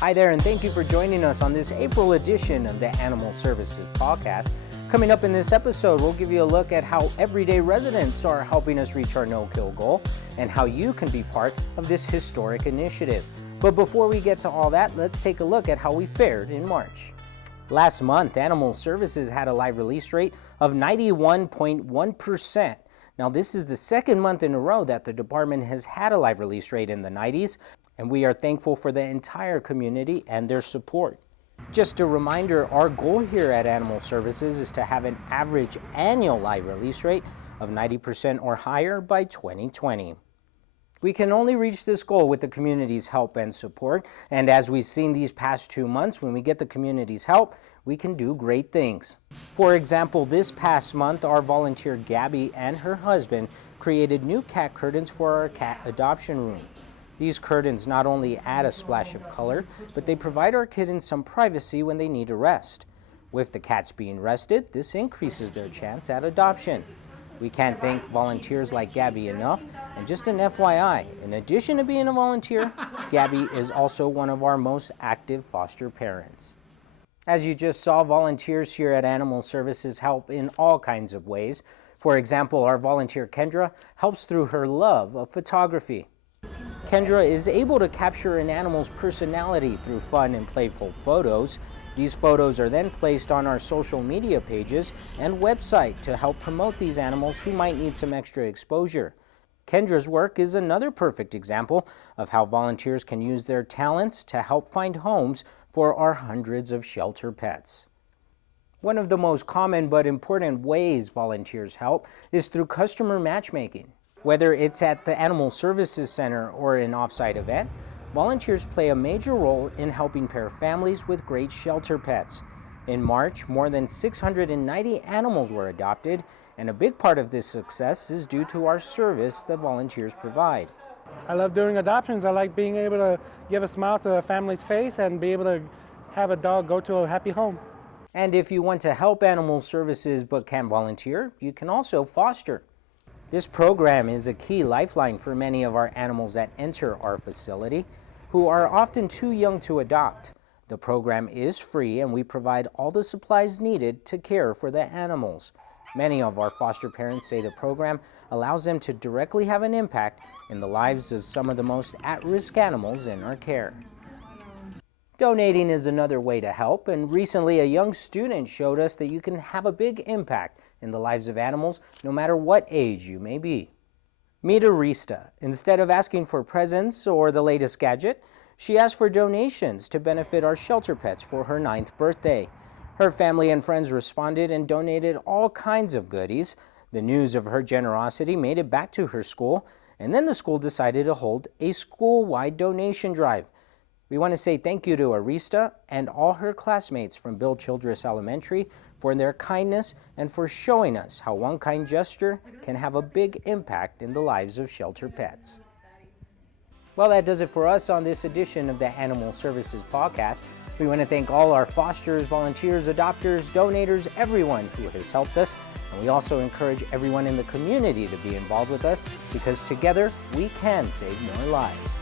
Hi there, and thank you for joining us on this April edition of the Animal Services Pawcast. Coming up in this episode, we'll give you a look at how everyday residents are helping us reach our no-kill goal and how you can be part of this historic initiative. But before we get to all that, let's take a look at how we fared in March. Last month, Animal Services had a live release rate of 91.1%. Now, this is the second month in a row that the department has had a live release rate in the 90s, and we are thankful for the entire community and their support. Just a reminder, our goal here at Animal Services is to have an average annual live release rate of 90% or higher by 2020. We can only reach this goal with the community's help and support, and as we've seen these past 2 months, when we get the community's help, we can do great things. For example, this past month, our volunteer Gabby and her husband created new cat curtains for our cat adoption room. These curtains not only add a splash of color, but they provide our kittens some privacy when they need a rest. With the cats being rested, this increases their chance at adoption. We can't thank volunteers like Gabby enough, and just an FYI, in addition to being a volunteer, Gabby is also one of our most active foster parents. As you just saw, volunteers here at Animal Services help in all kinds of ways. For example, our volunteer Kendra helps through her love of photography. Kendra is able to capture an animal's personality through fun and playful photos. These photos are then placed on our social media pages and website to help promote these animals who might need some extra exposure. Kendra's work is another perfect example of how volunteers can use their talents to help find homes for our hundreds of shelter pets. One of the most common but important ways volunteers help is through customer matchmaking. Whether it's at the Animal Services Center or an off-site event, volunteers play a major role in helping pair families with great shelter pets. In March, more than 690 animals were adopted, and a big part of this success is due to our service that volunteers provide. I love doing adoptions. I like being able to give a smile to a family's face and be able to have a dog go to a happy home. And if you want to help Animal Services but can't volunteer, you can also foster. This program is a key lifeline for many of our animals that enter our facility, who are often too young to adopt. The program is free, and we provide all the supplies needed to care for the animals. Many of our foster parents say the program allows them to directly have an impact in the lives of some of the most at-risk animals in our care. Donating is another way to help, and recently a young student showed us that you can have a big impact in the lives of animals no matter what age you may be. Meet Arista. Instead of asking for presents or the latest gadget, she asked for donations to benefit our shelter pets for her 9th birthday. Her family and friends responded and donated all kinds of goodies. The news of her generosity made it back to her school, and then the school decided to hold a school-wide donation drive. We want to say thank you to Arista and all her classmates from Bill Childress Elementary for their kindness and for showing us how one kind gesture can have a big impact in the lives of shelter pets. Well, that does it for us on this edition of the Animal Services Pawcast. We want to thank all our fosters, volunteers, adopters, donators, everyone who has helped us. And we also encourage everyone in the community to be involved with us because together we can save more lives.